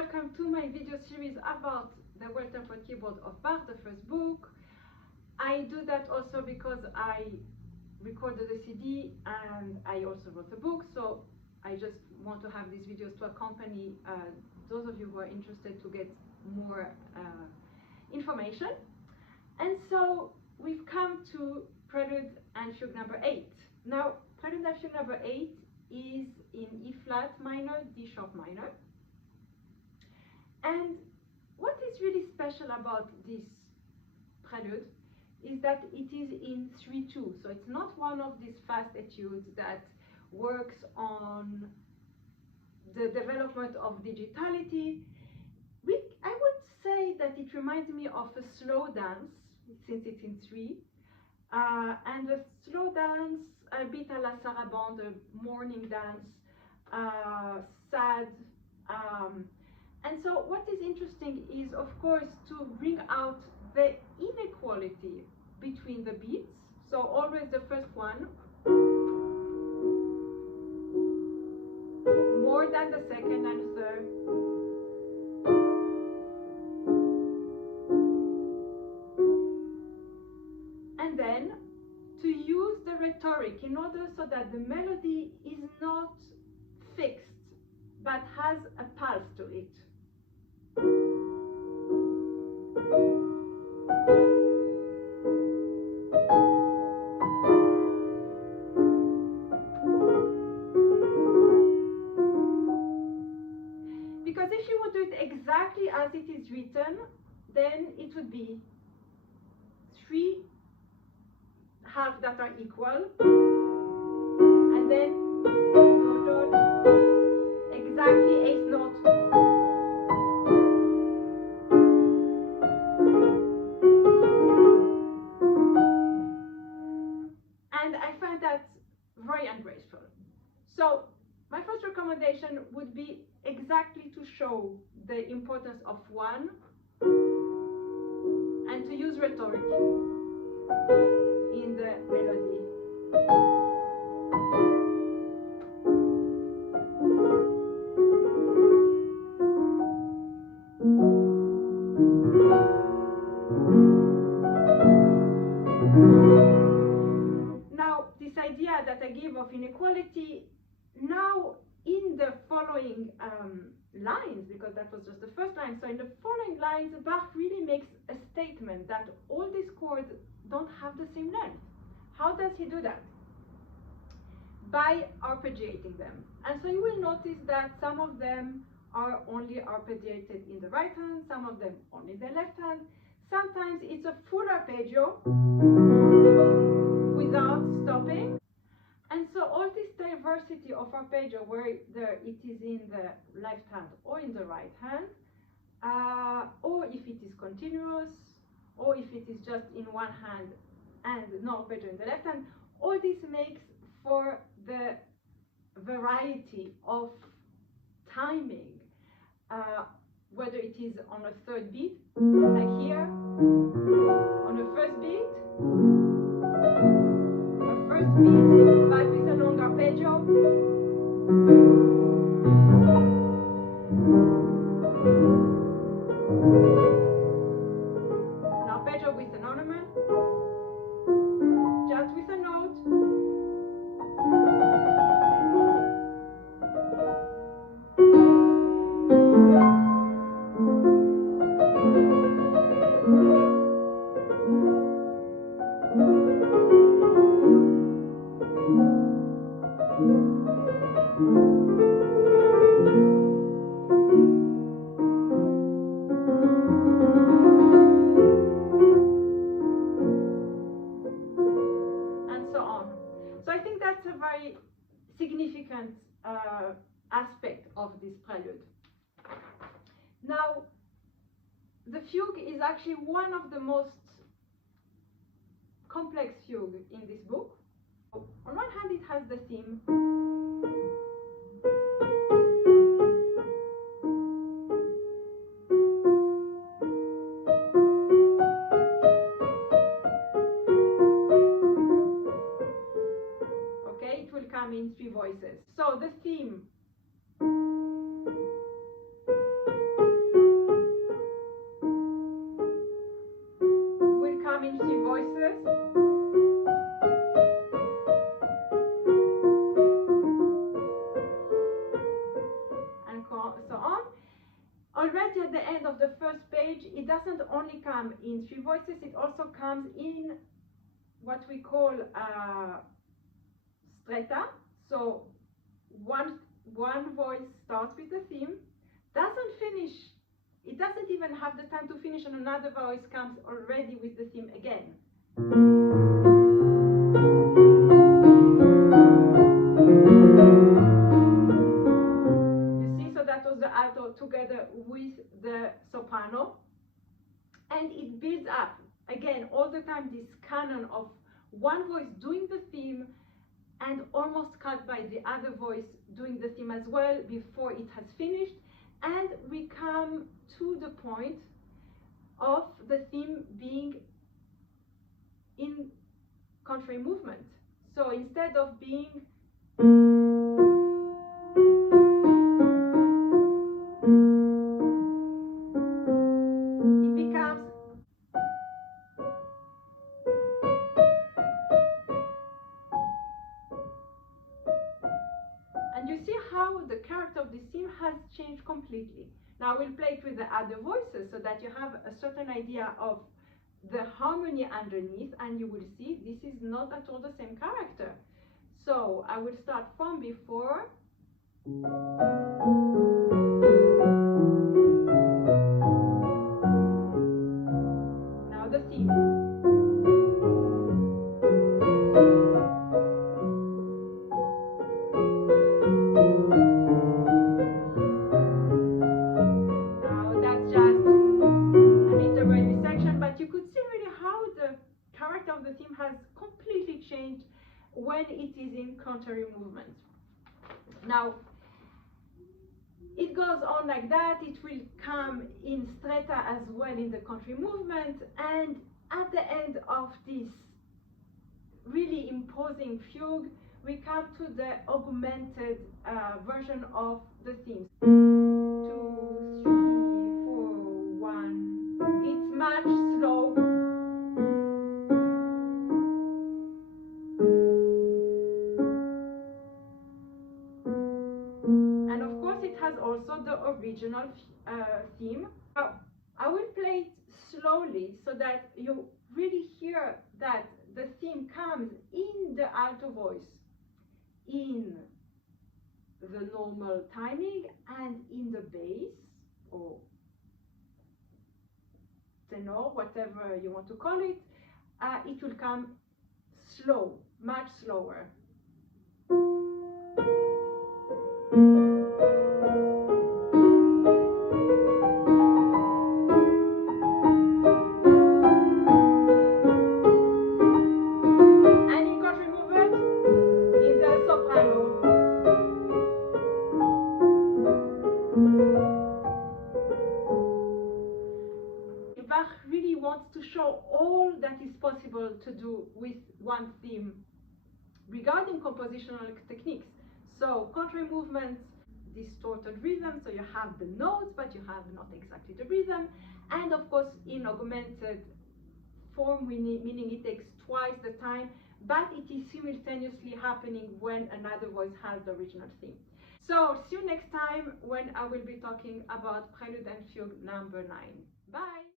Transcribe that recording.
welcome to my video series about the well tempered keyboard of Bach, the first book. I do that also because I recorded a CD and I also wrote a book, so I just want to have these videos to accompany those of you who are interested to get more information. And so we've come to Prelude and Fugue number 8. Now, Prelude and Fugue number 8 is in E flat minor, D sharp minor. And what is really special about this prelude is that it is in 3/2. So it's not one of these fast etudes that works on the development of digitality. I would say that it reminds me of a slow dance, since it's in 3. And a slow dance, a bit a la sarabande, a morning dance, sad. And so what is interesting is, of course, to bring out the inequality between the beats. So always the first one more than the second and third. And then to use the rhetoric in order so that the melody is not fixed but has a pulse to it. Because if you would do it exactly as it is written, then it would be 3 halves that are equal, and then exactly eighth note. And I find that very ungraceful. So my first recommendation would be exactly to show the importance of 1 and to use rhetoric in the melody. Now, this idea that I gave of inequality, now in the following lines, because that was just the first line, so in the following lines, Bach really makes a statement that all these chords don't have the same length. How does he do that? By arpeggiating them. And so you will notice that some of them are only arpeggiated in the right hand, some of them only the left hand. Sometimes it's a full arpeggio without stopping. And so all this diversity of arpeggio, where it is in the left hand or in the right hand, or if it is continuous, or if it is just in one hand and no arpeggio in the left hand, all this makes for the variety of timing, whether it is on a third beat, like here, on a first beat, but with a long arpeggio, an arpeggio with an ornament, just with a note, significant aspect of this prelude. Now, the fugue is actually one of the most complex fugue in this book. On one hand, it has the theme. Okay, it will come in 3 voices. So the theme at the end of the first page, it doesn't only come in three voices, it also comes in what we call stretta. So one voice starts with the theme, doesn't finish, it doesn't even have the time to finish, and another voice comes already with the theme again. You see, so that was the alto together with the soprano, and it builds up again all the time this canon of one voice doing the theme and almost cut by the other voice doing the theme as well before it has finished, and we come to the point of the theme being in contrary movement. So instead of being it becomes and you see how the character of this theme has changed completely. Now we'll play it with the other voices so that you have a certain idea of the harmony underneath, and you will see this is not at all the same character. So I will start from before. Now the theme. You could see really how the character of the theme has completely changed when it is in contrary movement. Now it goes on like that, it will come in stretta as well in the contrary movement, and at the end of this really imposing fugue we come to the augmented version of the theme. 2, 3, 4, 1. It's much slow. And of course it has also the original theme. Now, I will play it slowly so that you really hear that the theme comes in the alto voice, in the normal timing, and in the bass or tenor, whatever you want to call it. It will come slow, much slower. And in contrary movement, in the soprano. Bach really wants to show all that is possible to do with one theme regarding compositional techniques. So contrary movements, distorted rhythm, so you have the notes but you have not exactly the rhythm, and of course in augmented form, meaning it takes twice the time, but it is simultaneously happening when another voice has the original theme. So see you next time when I will be talking about Prelude and Fugue number 9. Bye!